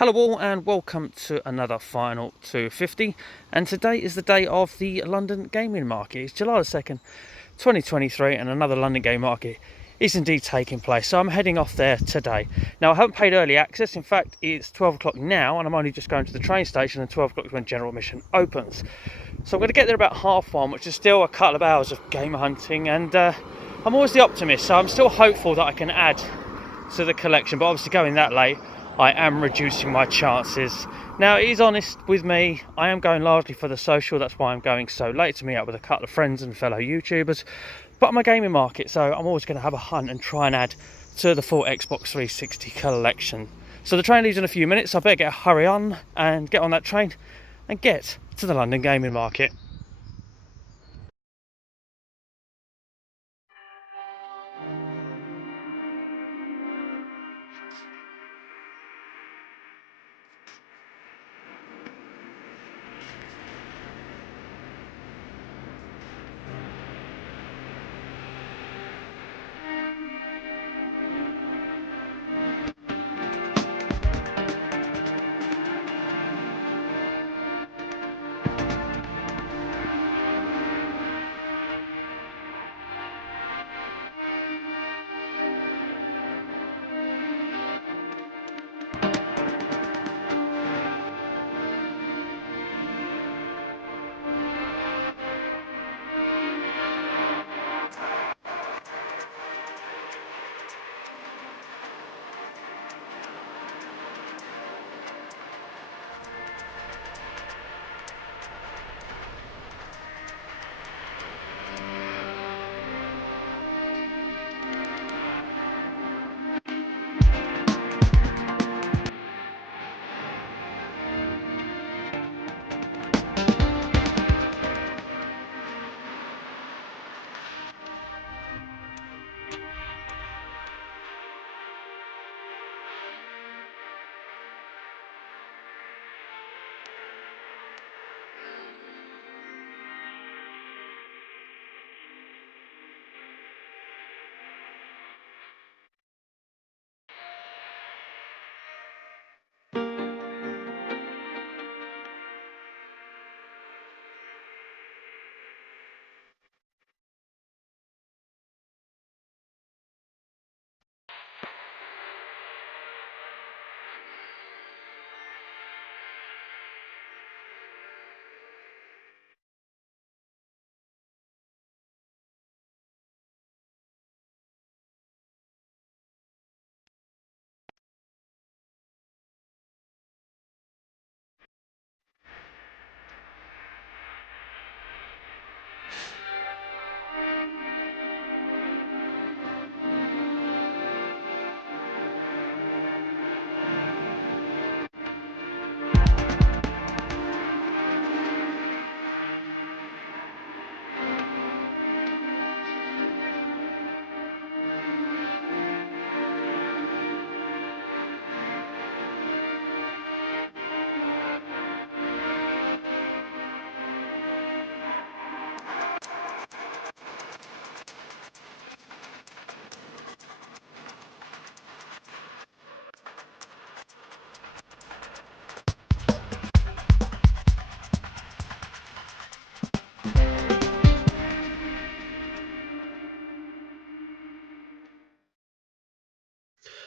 Hello all and welcome to another Final 250, and today is the day of the London Gaming Market. It's July the 2nd, 2023, and another London Gaming Market is indeed taking place, so I'm heading off there today. Now I haven't paid early access, in fact it's 12 o'clock now and I'm only just going to the train station, and 12 o'clock is when general admission opens. So I'm going to get there about 1:30, which is still a couple of hours of gamer hunting, and I'm always the optimist, so I'm still hopeful that I can add to the collection, but obviously going that late I am reducing my chances. Now it is honest with me, I am going largely for the social, that's why I'm going so late, to meet up with a couple of friends and fellow YouTubers, but I'm a gaming market, so I'm always going to have a hunt and try and add to the full Xbox 360 collection. So the train leaves in a few minutes, so I better get a hurry on and get on that train and get to the London Gaming Market.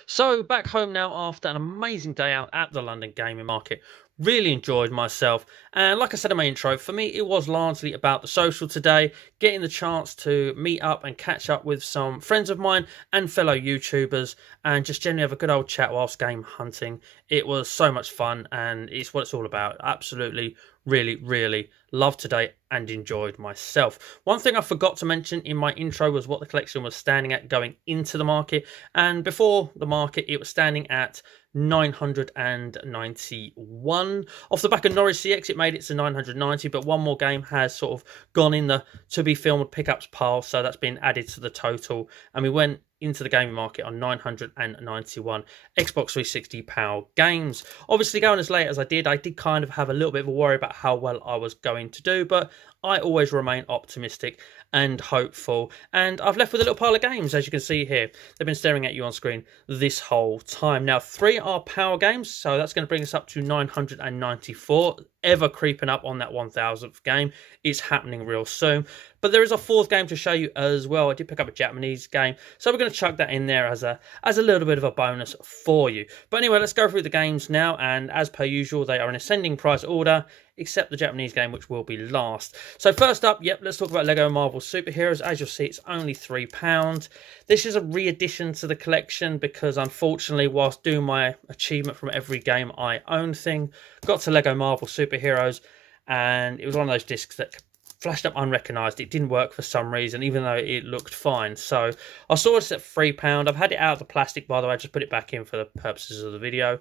So back home now after an amazing day out at the London Gaming Market. Really enjoyed myself, and like I said in my intro, for me it was largely about the social today, getting the chance to meet up and catch up with some friends of mine and fellow YouTubers, and just generally have a good old chat whilst game hunting. It was so much fun, and it's what it's all about. Absolutely, really loved today and enjoyed myself. One thing I forgot to mention in my intro was what the collection was standing at going into the market, and before the market it was standing at 991. Off the back of Norwich CX it made it to 990, but one more game has sort of gone in the to be filmed pickups pile, so that's been added to the total, and we went into the gaming market on 991 Xbox 360 PAL games. Obviously going as late as I did kind of have a little bit of a worry about how well I was going to do, but I always remain optimistic, and hopeful. And I've left with a little pile of games, as you can see here. They've been staring at you on screen this whole time. Now, 3 are power games, so that's going to bring us up to 994, ever creeping up on that 1000th game. It's happening real soon. But there is a 4th game to show you as well. I did pick up a Japanese game, so we're going to chuck that in there as a little bit of a bonus for you. But anyway, let's go through the games now, and as per usual, they are in ascending price order, except the Japanese game, which will be last. So first up, yep, let's talk about Lego Marvel Superheroes. As you'll see, it's only £3. This is a re-addition to the collection because, unfortunately, whilst doing my achievement from every game I own thing, got to Lego Marvel Superheroes, and it was one of those discs that flashed up unrecognised. It didn't work for some reason, even though it looked fine. So I saw it at £3. I've had it out of the plastic, by the way. I just put it back in for the purposes of the video.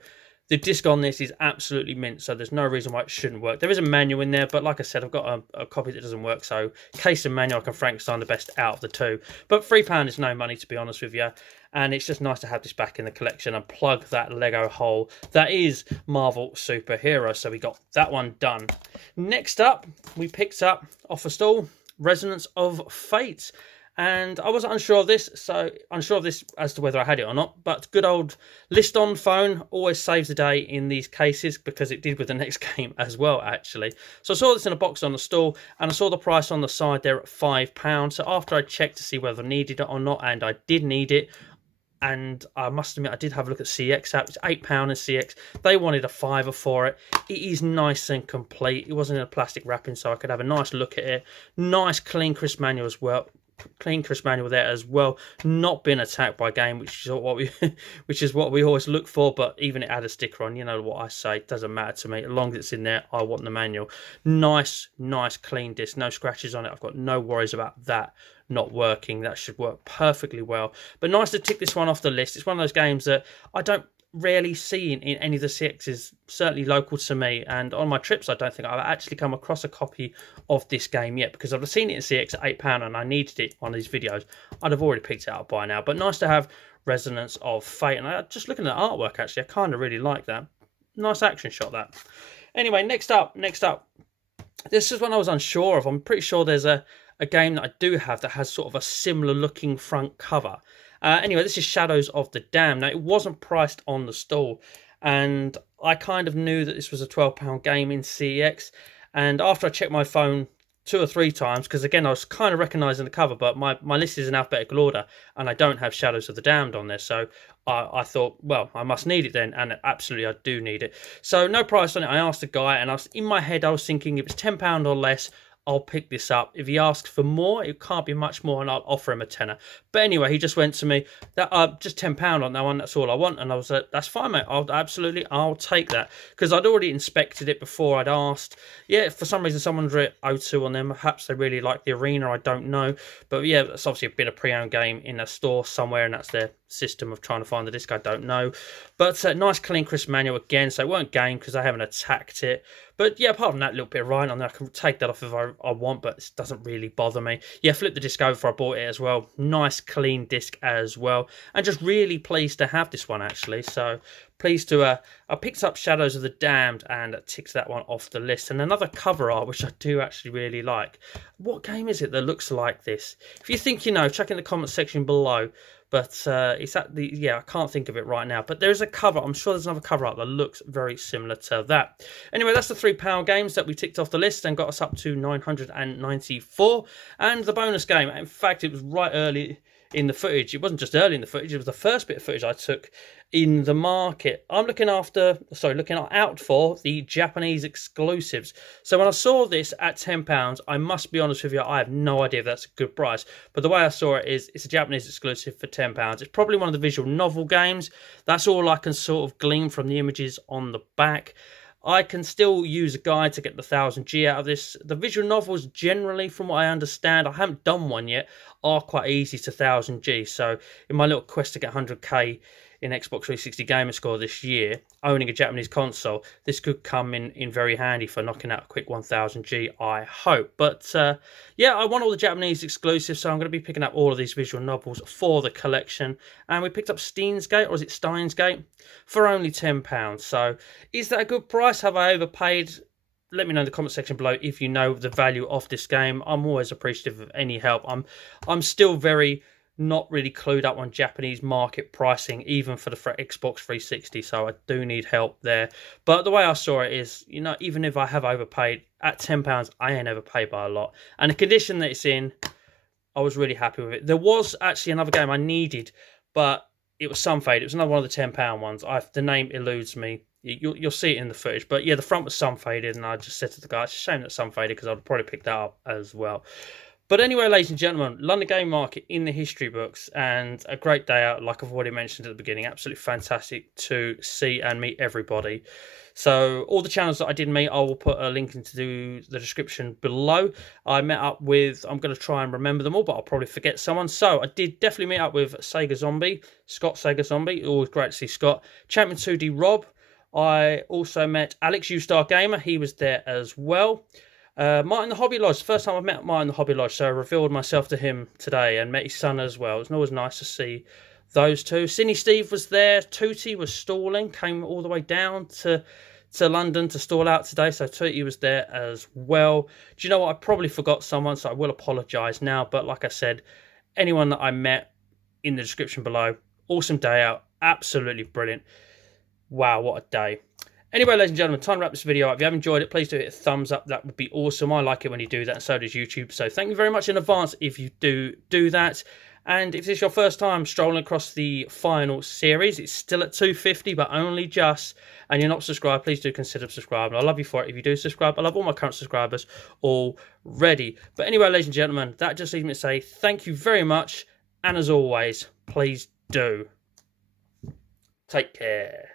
The disc on this is absolutely mint, so there's no reason why it shouldn't work. There is a manual in there, but like I said, I've got a copy that doesn't work, so case and manual, I can Frankenstein the best out of the two. But £3 is no money, to be honest with you, and it's just nice to have this back in the collection and plug that Lego hole that is Marvel Superhero. So we got that one done. Next up, we picked up off a stall Resonance of Fate. And I wasn't unsure of this, as to whether I had it or not. But good old list on phone always saves the day in these cases, because it did with the next game as well, actually. So I saw this in a box on the stall, and I saw the price on the side there at £5. So after I checked to see whether I needed it or not, and I did need it, and I must admit, I did have a look at CX app. It's £8 in CX. They wanted a fiver for it. It is nice and complete. It wasn't in a plastic wrapping, so I could have a nice look at it. Nice, clean, crisp manual as well. Clean, crisp manual there as well. Not been attacked by game, which is what we always look for. But even it had a sticker on, you know what I say, it doesn't matter to me. As long as it's in there, I want the manual. Nice, clean disc. No scratches on it. I've got no worries about that not working. That should work perfectly well. But nice to tick this one off the list. It's one of those games that I don't rarely see in any of the CXs, certainly local to me, and on my trips I don't think I've actually come across a copy of this game yet, because I've seen it in CX at £8 and I needed it on these videos. I'd have already picked it up by now. But nice to have Resonance of Fate, and just looking at the artwork, actually I kind of really like that. Nice action shot, that. Anyway, next up, this is one I was unsure of. I'm pretty sure there's a game that I do have that has sort of a similar looking front cover. Anyway, this is Shadows of the Dam. Now, it wasn't priced on the stall, and I kind of knew that this was a £12 game in CEX, and after I checked my phone 2 or 3 times, because again, I was kind of recognising the cover, but my list is in alphabetical order, and I don't have Shadows of the Damned on there, so I thought, well, I must need it then, and absolutely I do need it. So, no price on it. I asked the guy, and in my head, I was thinking if it's £10 or less, I'll pick this up. If he asks for more, it can't be much more, and I'll offer him a tenner. But anyway, he just went to me, that just £10 on that one, that's all I want. And I was like, that's fine, mate, I'll take that. Because I'd already inspected it before. I'd asked. Yeah, for some reason, someone's written O2 on them. Perhaps they really like the arena, I don't know. But yeah, it's obviously been a pre-owned game in a store somewhere, and that's their system of trying to find the disc, I don't know. But nice, clean, crisp manual again. So it won't game because I haven't attacked it. But yeah, apart from that little bit of writing on there, I can take that off if I want, but it doesn't really bother me. Yeah, flip the disc over before I bought it as well. Nice, clean disc as well. And just really pleased to have this one, actually. So pleased to, I picked up Shadows of the Damned, and it ticks that one off the list. And another cover art, which I do actually really like. What game is it that looks like this? If you think you know, check in the comment section below. But it's at the, yeah, I can't think of it right now. But there's a cover. I'm sure there's another cover art that looks very similar to that. Anyway, that's the £3 games that we ticked off the list and got us up to 994. And the bonus game, in fact, it was right early in the footage. It wasn't just early in the footage. It was the first bit of footage I took in the market. I'm looking out for the Japanese exclusives. So when I saw this at £10, I must be honest with you, I have no idea if that's a good price. But the way I saw it is, it's a Japanese exclusive for £10. It's probably one of the visual novel games. That's all I can sort of glean from the images on the back. I can still use a guide to get the 1000G out of this. The visual novels, generally, from what I understand, I haven't done one yet, are quite easy to 1000G. So in my little quest to get 100k in Xbox 360 Gamer Score this year, owning a Japanese console, this could come in very handy for knocking out a quick 1000G, I hope. But yeah, I want all the Japanese exclusives, so I'm going to be picking up all of these visual novels for the collection. And we picked up Steins Gate, or is it Steins Gate, for only £10. So is that a good price? Have I overpaid let me know in the comment section below if you know the value of this game. I'm always appreciative of any help. I'm still very not really clued up on Japanese market pricing, even for the Xbox 360, so I do need help there. But the way I saw it is, you know, even if I have overpaid, at £10, I ain't overpaid by a lot. And the condition that it's in, I was really happy with it. There was actually another game I needed, but it was Sunfade. It was another one of the £10 ones. The name eludes me. You'll see it in the footage. But yeah, the front was Sunfaded, and I just said to the guy, it's a shame that Sunfaded, because I'd probably pick that up as well. But anyway, ladies and gentlemen, London game market in the history books, and a great day out, like I've already mentioned at the beginning. Absolutely fantastic to see and meet everybody. So all the channels that I did meet, I will put a link into the description below. I met up with, I'm going to try and remember them all, but I'll probably forget someone. So I did definitely meet up with Sega Zombie, Scott Sega Zombie. Always great to see Scott. Champion 2D Rob. I also met Alex U-Star Gamer. He was there as well. Martin the Hobby Lodge, first time I've met Martin the Hobby Lodge, so I revealed myself to him today and met his son as well. It's always nice to see those two. Cinny Steve was there, Tooty was stalling, came all the way down to London to stall out today, so Tooty was there as well. Do you know what, I probably forgot someone, so I will apologise now, but like I said, anyone that I met in the description below, awesome day out, absolutely brilliant. Wow, what a day. Anyway, ladies and gentlemen, time to wrap this video up. If you have enjoyed it, please do hit a thumbs up. That would be awesome. I like it when you do that, and so does YouTube. So thank you very much in advance if you do that. And if this is your first time strolling across the final series, it's still at 250, but only just, and you're not subscribed, please do consider subscribing. I love you for it if you do subscribe. I love all my current subscribers already. But anyway, ladies and gentlemen, that just leaves me to say thank you very much. And as always, please do take care.